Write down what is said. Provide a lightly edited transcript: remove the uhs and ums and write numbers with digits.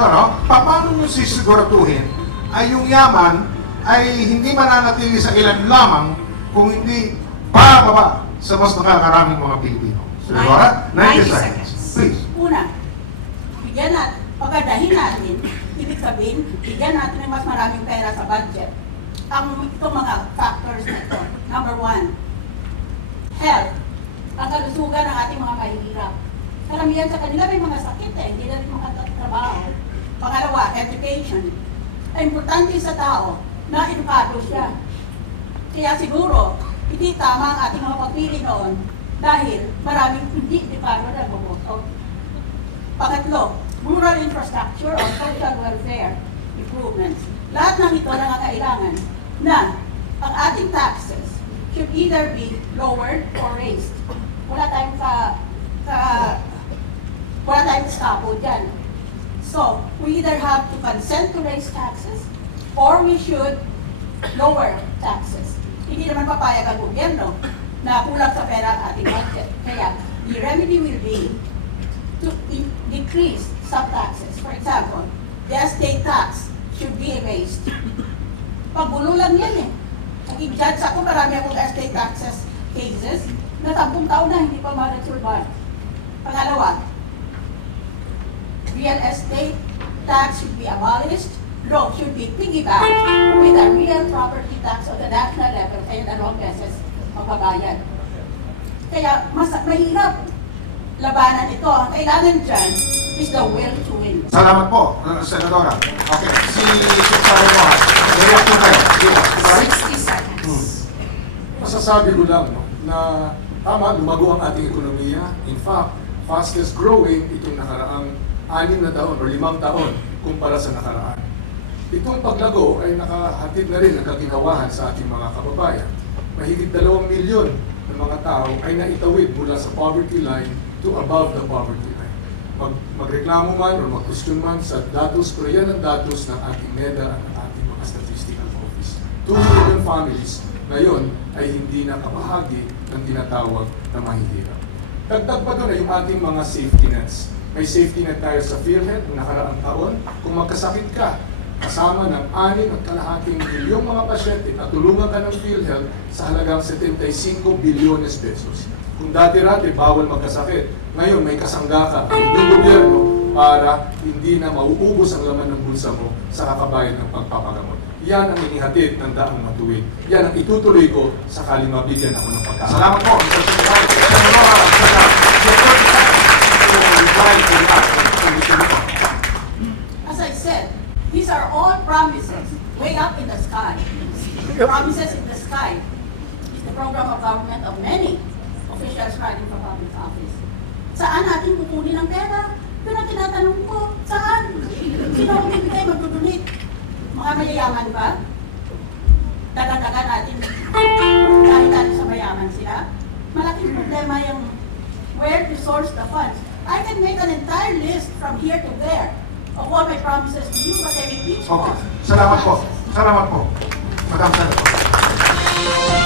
Senador, no? Paano nyo sisiguraduhin ay yung yaman ay hindi mananatili sa ilan lamang kung hindi bababa sa mas nakakaraming mga Pilipino? Senadora, 90 seconds. Please. Una, bigyan natin, pagadahin natin, ibig sabihin, bigyan natin ng mas maraming pera sa budget. Itong mga factors na ito. Number one, health. Ang kalusugan ng ating mga mahihirap. Karamihan sa kanila may mga sakit hindi na rin makatrabaho. Pangalawa, education. Ay importante sa tao na edukado siya. Kaya siguro, hindi tama ang ating mga pagpili noon dahil maraming hindi edukado na bumoto. Pangatlo, rural infrastructure or social welfare improvements. Lahat ng ito nangangailangan na ang ating taxes should either be lowered or raised. Wala tayong wala tayong eskapo dyan. So, we either have to consent to raise taxes or we should lower taxes. Hindi naman papayag ang gobyerno na kulang sa pera ang ating budget. Kaya, the remedy will be to decrease some taxes. For example, the estate tax should be erased. Pagbulo lang yan eh. Nag-judge ako, marami akong estate taxes cases na 10 taon na hindi pa ma-resolve. Pangalawa, real estate tax should be abolished. Law should be piggybacked with a real property tax on the national level kaya dalawang beses magbabayad. Kaya mas mahirap labanan ito. Ang kailangan dyan is the will to win. Salamat po, Senadora. Okay, si Sarah Mohan. React po kayo. 60 seconds. Masasabi ko lang na tama, lumago ang ating ekonomiya. In fact, fastest growing itong nakaraang 6 na taon o 5 taon kumpara sa nakaraan. Itong paglago ay nakahatid na rin ng kaginawahan sa ating mga kababayan. Mahigit 2 milyon ng mga tao ay naitawid mula sa poverty line to above the poverty line. Magreklamo man o mag-question man sa datos, pero yan ang datos ng ating NEDA at ng ating mga statistical office. 2 million families ngayon ay hindi nakabahagi ng tinatawag na mahihirap. Dagdag pa doon ay yung ating mga safety nets. May safety net tayo sa PhilHealth na nakaraang taon. Kung magkasakit ka, kasama ng 6.5 milyong mga pasyente at tulungan ka ng PhilHealth sa halagang 75 bilyones pesos. Kung dati-rati bawal magkasakit, ngayon may kasangga ka ng gobyerno para hindi na mauubos ang laman ng bulsa mo sa kakabayan ng pagpapagamot. Yan ang inihatid ng daang matuwid. Yan ang itutuloy ko sakaling mabigyan ako ng pagkakataon. Salamat po, Mr. Secretary. As I said, these are all promises way up in the sky. Promises in the sky is the program of government of many officials running for public office. Saan natin kukunin ang pera? Yun ang tinatanong ko. Saan? Sino ang bibigay magdudunit? Mga mayayaman ba? Dagan-dagan natin dahil natin sa mayaman sila. Malaking problema yung where to source the funds. I can make an entire list from here to there of all my promises to you, but I repeat Okay, salamat po. Salamat po, Madam Senator.